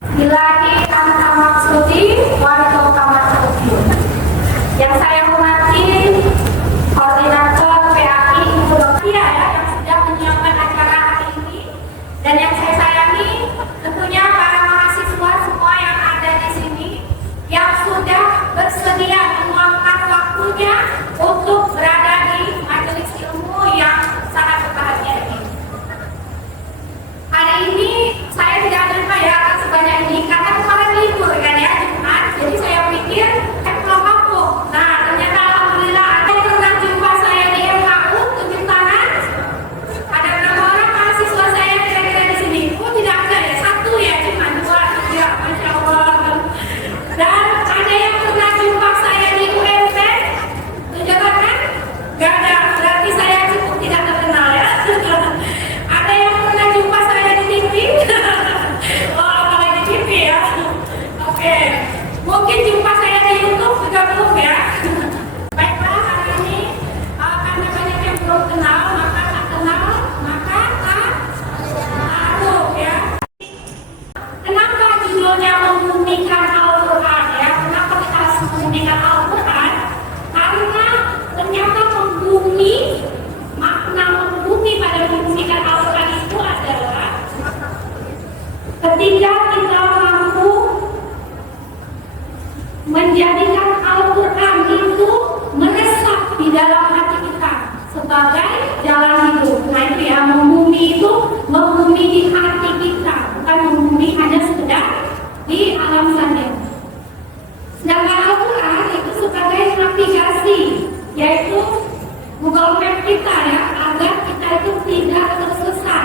Bilaki kanta maksudi, warto kamaksudi. Yang saya hormati koordinator PAI Ibu Rokia ya, yang sudah menyiapkan acara hari ini, dan yang saya sayangi tentunya para mahasiswa semua yang ada di sini yang sudah bersedia meluangkan waktunya untuk berada di majelis ilmu yang sangat berbahagia ini. Hari ini saya tidak ada bayaran sebanyak ini karena kemarin libur kan ya, Jumat. Jadi saya pikir pulang kampung. Nah, ternyata alhamdulillah ada yang pernah jumpa saya di MKU, tunjuk tangan. Ada berapa orang mahasiswa saya kira-kira di sini? Oh, tidak ada ya, satu ya, cuma dua. Ya, Masya Allah. Dan ada yang pernah jumpa saya di UMP, tunjuk tangan? Gak ada, berarti saya cukup tidak terkenal ya. Ada yang pernah jumpa saya di TV? Oh, apalagi TV ya. Oke, mungkin jumpa saya di YouTube juga belum ya. Baiklah, hari ini karena banyak yang belum kenal, maka tak kenal, maka tak taruh ya. Kenapa judulnya membumikan Al-Quran ya? Kenapa kita harus membumikan Al-Quran? Karena ternyata membumi, makna membumi pada membumikan Al-Quran itu adalah ketika kita mampu menjadikan Al-Quran itu meresap di dalam hati kita sebagai jalan hidup. Nah itu ya, membumi itu membumi di hati kita, bukan membumi hanya sekedar di alam saja. Sedangkan Al-Quran itu sebagai navigasi, yaitu Google Map kita ya, agar kita itu tidak tersesat.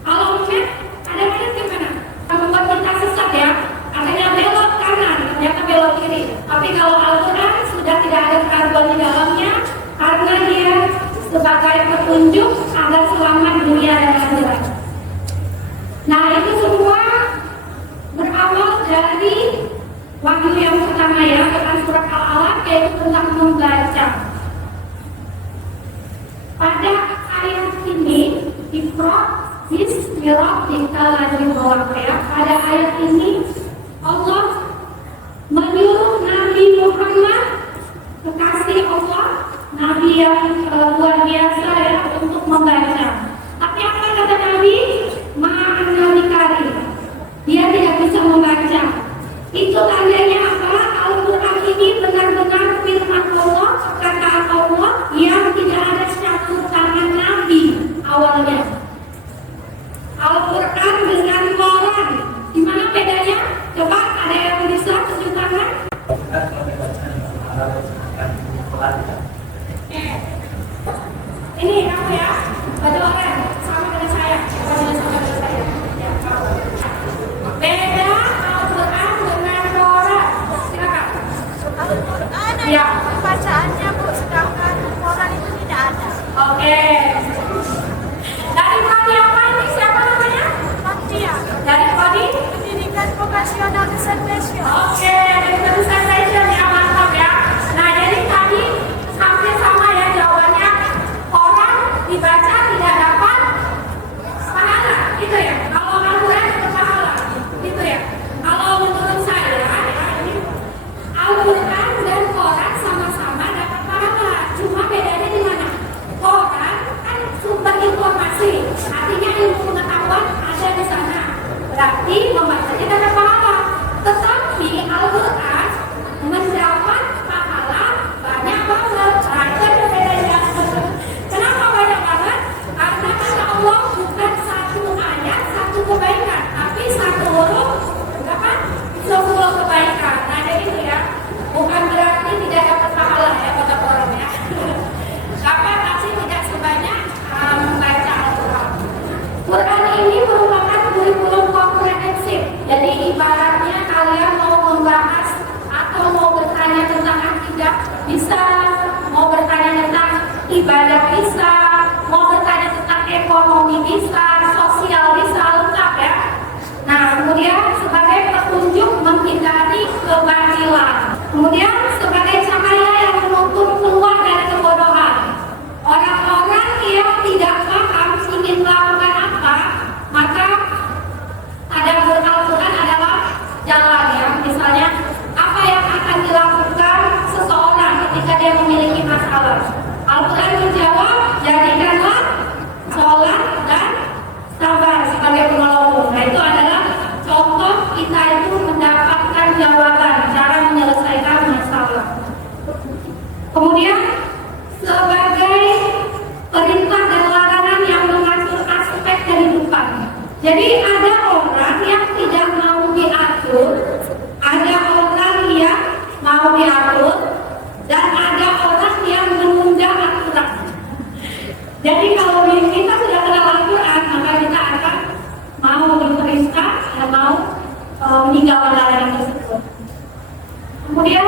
Kalau map ada map gimana? Membuat kita sesat ya, adanya belok kanan, ternyata belok kiri. Tapi kalau Al-Quran sudah tidak ada keraguan di dalamnya, karena dia sebagai petunjuk agar selamat dunia dan akhirat. Nah itu semua berawal dari wahyu yang pertama ya, tentang surat Al-Alaq, yaitu tentang membaca. Pada ayat ini Iqra bismi rabbikal ladzi khalaq ya. Pada ayat ini Allah menyuruh Nabi Muhammad, kekasih Allah, Nabi yang luar biasa ya, untuk membaca. Tapi apa kata Nabi? Ma'ana bikari. Dia tidak bisa membaca. Itu tandanya apa? Al-Quran ini benar-benar firman Allah, kata Allah yang tidak ada campur tangan Nabi awalnya. Al-Quran dengan Quran, gimana bedanya? Coba ada yang bisa tunjuk tangan? Ini kamu ya, baju oranye sama dengan saya, bajunya sama dengan saya. Ya, beda Al-Quran dengan Quran. Silakan. Al-Quran Ya. bacaannya Bu, sedangkan Quran itu tidak ada. Oke. Dari prodi apa ini? Siapa namanya? Faktia, Dari prodi? pendidikan vokasional dissertation. Oke, dari tulisan session ya, mantap ya. Nah, jadi tadi hampir sama ya jawabannya. Orang dibaca tidak dapat pahala, gitu ya. Kalau Al-Quran berpahala, gitu ya. Kalau menurut saya, ya, ini Al-Quran dan Quran sama-sama dapat pahala. Cuma bedanya di mana? Quran kan sumber informasi, artinya ilmu pengetahuan ada di sana. Berarti membacanya dapat pahala. Tetapi Al-Quran mendapat pahala banyak banget. Nah, itu ada bedanya. Kenapa banyak banget? Karena kata Allah bukan satu ayat, satu kebaikan, tapi satu huruf, apa? 10 kebaikan. Nah, jadi itu ya. Bukan berarti tidak dapat pahala ya kata orang ya. Dapat tapi tidak sebanyak membaca Al-Quran. Quran ini merupakan kurikulum komprehensif. Jadi ibaratnya kalian mau membahas atau mau bertanya tentang akidah bisa, mau bertanya tentang ibadah bisa, mau bertanya tentang ekonomi bisa, sosial bisa, lengkap ya. Nah, kemudian sebagai petunjuk menghindari kebatilan. Kemudian sebagai cahaya yang menuntun keluar dari kebodohan. Orang-orang yang tidak paham ingin melakukan apa, maka tadabbur Al-Quran adalah Jadi ada orang yang tidak mau diatur, ada orang yang mau diatur, dan ada orang yang menunda aturan. Jadi kalau kita sudah kenal Al-Quran, maka kita akan mau berperintah dan mau meninggalkan larangan tersebut. Kemudian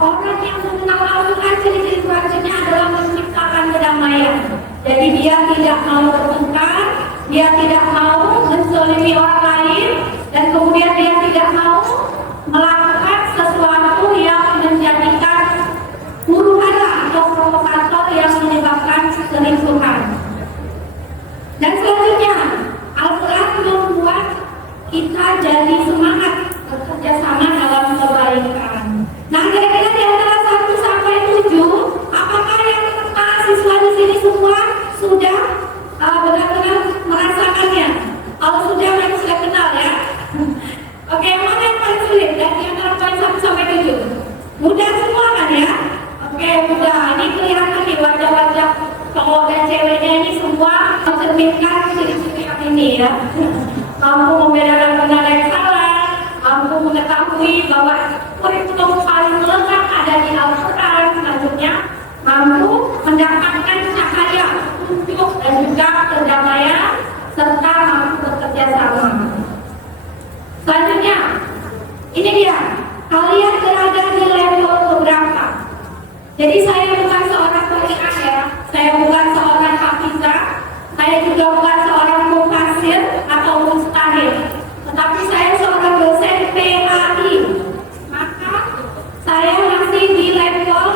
orang yang mengenal Al-Quran, ciri-ciri selanjutnya adalah menciptakan kedamaian. Jadi dia tidak mau bertengkar, dia tidak mau menzalimi orang lain, dan kemudian dia tidak mau melakukan sesuatu yang menjadikan huru-hara atau provokator yang menyebabkan kerusuhan. Dan selanjutnya, Al-Quran membuat kita jadi semangat bekerja sama dalam kebaikan. Nah, kira-kira di antara 1 sampai 7, apakah yang siswa di sini semua sudah benar-benar merasakannya? Kalau sudah, mereka sudah kenal ya. Oke, mana yang paling sulit? Dan di antara poin 1 sampai 7, mudah semua kan ya? Oke, mudah. Ini kelihatan di wajah-wajah cowok dan ceweknya ini semua mencerminkan ciri-ciri yang ini ya. Mampu membedakan benar dan salah, mampu mengetahui bahwa kurikulum paling lengkap ada di Al-Quran. Selanjutnya, mampu mendapatkan cahaya untuk dan juga perdamaian serta mampu bekerja sama. Selanjutnya, ini dia, kalian berada di level beberapa. Jadi saya bukan seorang qari'ah ya, saya bukan seorang hafizah, saya juga bukan seorang mufasir atau mustahil, tetapi saya seorang dosen PAI. Maka saya masih di level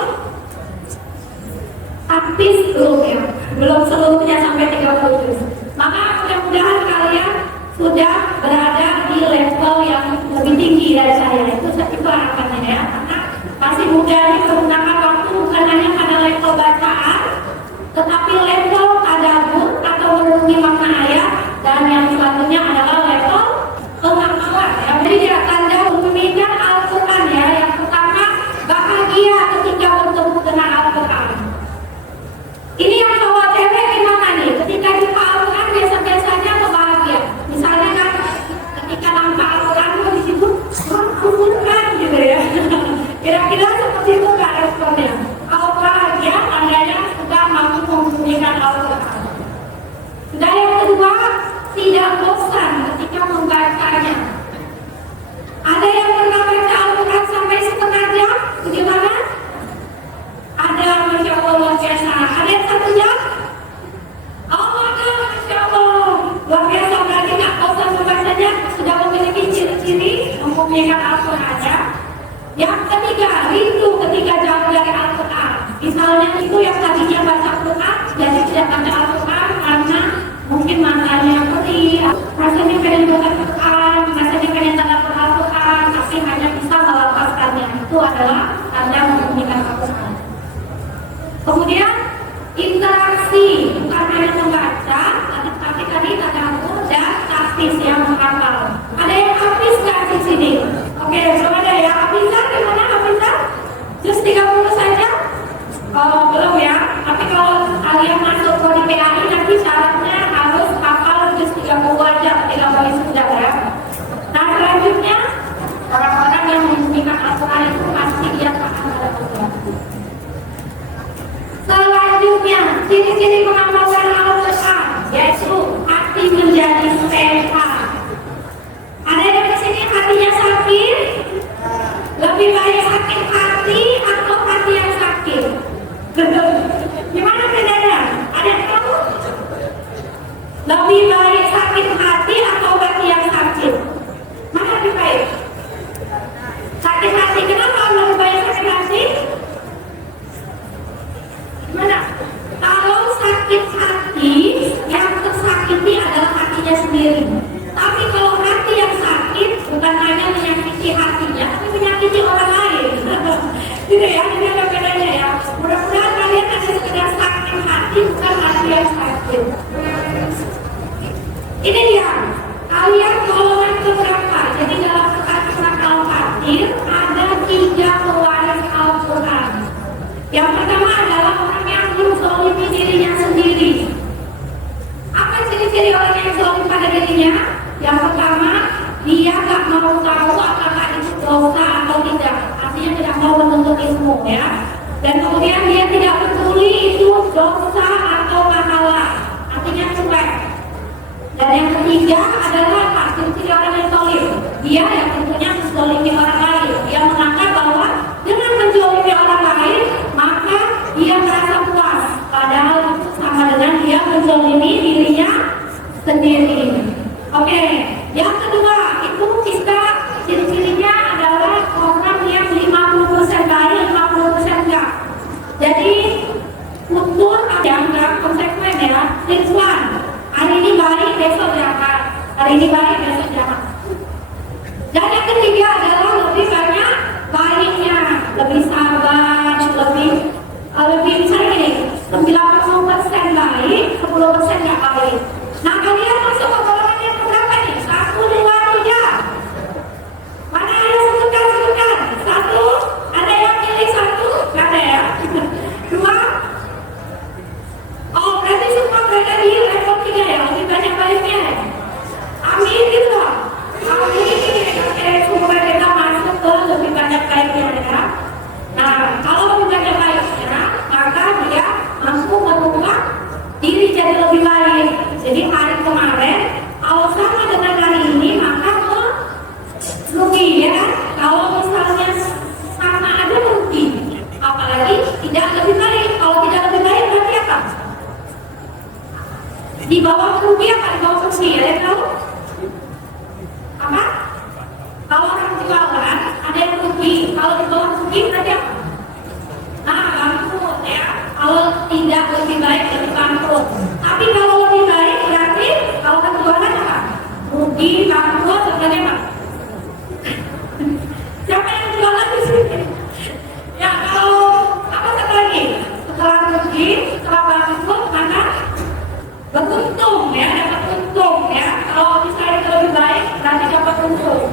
hafiz belum ya, belum seluruhnya sampai 30 juz. Maka mudah-mudahan kalian sudah berada di level yang lebih tinggi dari saya. Itu harapannya ya, karena masih muda ini menggunakan waktu bukan hanya pada level bacaan, tetapi level tadabbur atau merenungi makna ayat, dan yang selanjutnya adalah level penghafal ya. Jadi ya, tanda memegang Al-Quran ya. Yang pertama, bahagia ketika bertemu dengan Al-Quran. Ini yang cowok cewek gimana nih? Ketika jumpa Al-Quran biasa-biasanya bahagia. Misalnya kan ketika nampak Al-Quran di situ, Al-Quran gitu ya. Kira-kira seperti itu nggak responnya? Kalau bahagia, tandanya sudah mampu membunyikan Al-Quran. Dan yang kedua, tidak bosan ketika membacanya. Ada yang pernah baca Al-Quran sampai setengah jam? Bagaimana? Ada, Masya Allah, luar biasa. Ada yang 1 jam? Oh, ada, Masya Allah, luar biasa. Berarti nggak bosan membacanya, sudah memiliki ciri-ciri mempunyai Al-Quran ya. Yang ketiga, rindu ketika jauh dari Al-Quran. Misalnya itu yang tadinya baca Quran, jadi tidak baca Al-Quran karena mungkin matanya yang perih, rasanya pengen baca Quran, rasanya pengen tadabbur Al-Quran, tapi hanya bisa melepaskannya. Itu adalah tanda mempunyai Al-Quran. Kemudian interaksi, bukan hanya membaca, tapi tadi tadabbur dan tahfiz yang menghafal. Ada yang hafis nggak di sini? Oke, belum ada ya. Hafizah gimana hafizah? Just 30 saja? Oh, belum ya. Tapi kalau kalian masuk di PAI nanti syaratnya harus hafal just 30 aja, tidak boleh sudah ya. Nah, selanjutnya orang-orang yang membunyikan Al-Quran itu pasti dia paham Al-Quran. Selanjutnya, ciri-ciri penghafalkan Al-Quran yaitu hati menjadi sehat. Ada yang di sini hatinya sakit? Lebih baik sakit hati atau hati yang sakit? Gimana bedanya? Ada yang tahu? Lebih baik sakit hati atau hati yang sakit? Mana lebih baik? Sakit hati. Kenapa lebih baik sakit hati? Gimana? Kalau sakit hati, yang tersakiti adalah hatinya sendiri. Tapi kalau hati yang sakit, bukan hanya menyakiti hatinya, tapi menyakiti orang lain. Gitu ya, ini ada bedanya ya. Mudah-mudahan kalian hanya sekedar sakit hati, bukan hati yang sakit. Ini dia, kalian golongan keberapa? Jadi dalam surat Al-Fatir ada 3 pewaris Al-Quran. Yang pertama adalah orang yang menzalimi dirinya sendiri. Apa ciri-ciri orang yang zalim pada dirinya? konsekuensinya. Yang pertama, dia nggak mau tahu apakah itu dosa atau tidak, artinya tidak mau menuntut ilmu ya. Dan kemudian dia tidak peduli itu dosa atau pahala, artinya cuek. Dan yang ketiga adalah apa? Ciri orang yang zalim. Dia yang tentunya menzalimi orang lain. Dia menganggap bahwa dengan menzalimi orang lain maka dia merasa puas, padahal itu sama dengan dia menzalimi dirinya sendiri. Oke, yang kedua itu kita ciri-cirinya adalah orang yang 50% baik, 50% enggak. Jadi unsur yang enggak konsekuen ya, one. Hari ini baik, besok jahat. Hari ini baik, besok jahat. Dan yang ketiga adalah lebih banyak baiknya, lebih sabar, lebih misalnya ini 90% baik, 10% nggak baik. Nah kalian masuk ke golongan yang berapa nih? 1, 2, 3. Mana ada sebutkan? Satu, ada yang pilih satu? Nggak ada ya? Dua. Oh berarti semua berada di level 3 ya? Lebih banyak baiknya ya? Amin gitu loh. Amin. Oke, semoga kita masuk ke lebih banyak baiknya ya. Nah, kalau lebih banyak baiknya, maka dia mampu mengubah diri jadi lebih baik. Jadi hari kemarin, kalau sama dengan hari ini, maka merugi ya. Kalau misalnya sama aja merugi, apalagi tidak lebih baik. Kalau tidak lebih baik berarti apa? Di bawah merugi apa di bawah merugi? Ada yang tahu? Apa? Kalau orang jualan ada yang rugi, kalau di bawah rugi berarti apa? Nah, bangkrut ya. Kalau tidak lebih baik lebih bangkrut. Tapi kalau lebih baik berarti kalau orang jualan apa? Rugi, bangkrut, sebenarnya apa? Siapa yang jualan di sini? Ya kalau apa satu lagi? Setelah rugi, setelah bangkrut, maka beruntung ya, dapat untung ya. Kalau misalnya lebih baik berarti dapat untung.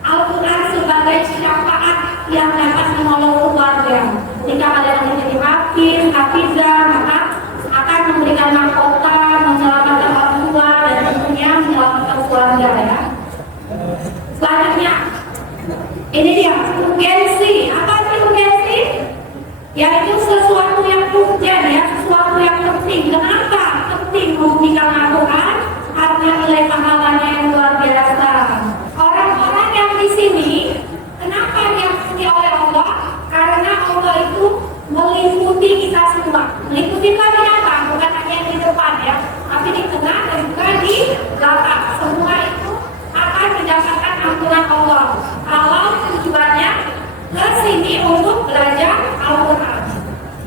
Al-Quran sebagai syafaat yang dapat menolong keluarga. Jika kalian menjadi hafiz, hafizah, maka akan memberikan mahkota, menyelamatkan orang tua dan tentunya menyelamatkan keluarga ya. Selanjutnya, ini dia urgensi. Apa sih urgensi? Yaitu sesuatu yang urgen ya, sesuatu yang penting. Kenapa penting membuktikan Al-Quran? Karena nilai pahalanya yang luar biasa. Orang-orang yang di sini, kenapa diampuni oleh Allah? Karena Allah itu meliputi kita semua. Meliputi kami apa? Bukan hanya di depan ya, tapi di tengah dan juga di belakang. Semua itu akan mendapatkan ampunan Allah. Kalau tujuannya ke sini untuk belajar Al-Quran.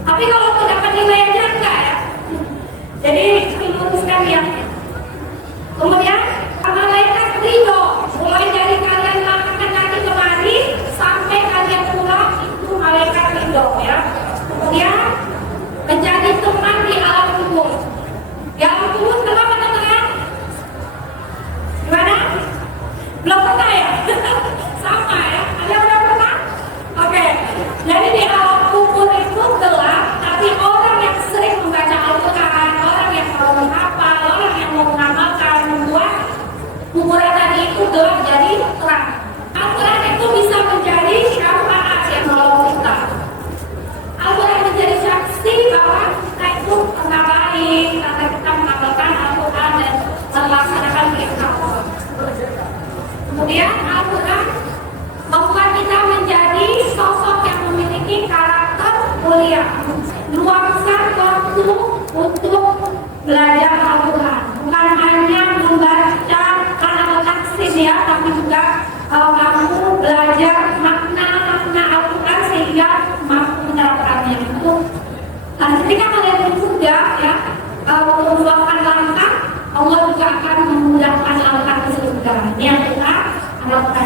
Tapi kalau untuk dapat nilai aja enggak ya. Jadi diluruskan ya. Kemudian malaikat ridho, mulai dari kalian melakukan nanti kemari sampai kalian pulang itu malaikat ridho ya. Kemudian menjadi teman di alam kubur. Di alam kubur kenapa teman-teman? Gimana? Belum pernah ya? Sama ya? Ada yang udah pernah? Oke. Jadi di alam kubur itu gelap, tapi orang yang sering membaca Al-Quran, orang yang mau menghafal, orang yang mau mengamalkan, membuat kuburan tadi itu gelap jadi terang. Al-Quran itu bisa menjadi syafaat yang menolong kita. Al-Quran menjadi saksi bahwa kita itu pernah baik karena kita mengamalkan Al-Quran dan melaksanakan perintah Allah. Kemudian Al-Quran membuat kita menjadi sosok yang memiliki karakter mulia. Luangkan waktu untuk belajar Al-Quran. Bukan hanya membaca karena taksis ya, tapi juga kamu belajar makna-makna Al-Quran sehingga mampu menerapkannya. Itu ketika kalian bermudah ya, meluangkan langkah, Allah juga akan memudahkan langkah ke surga. Yang kita harapkan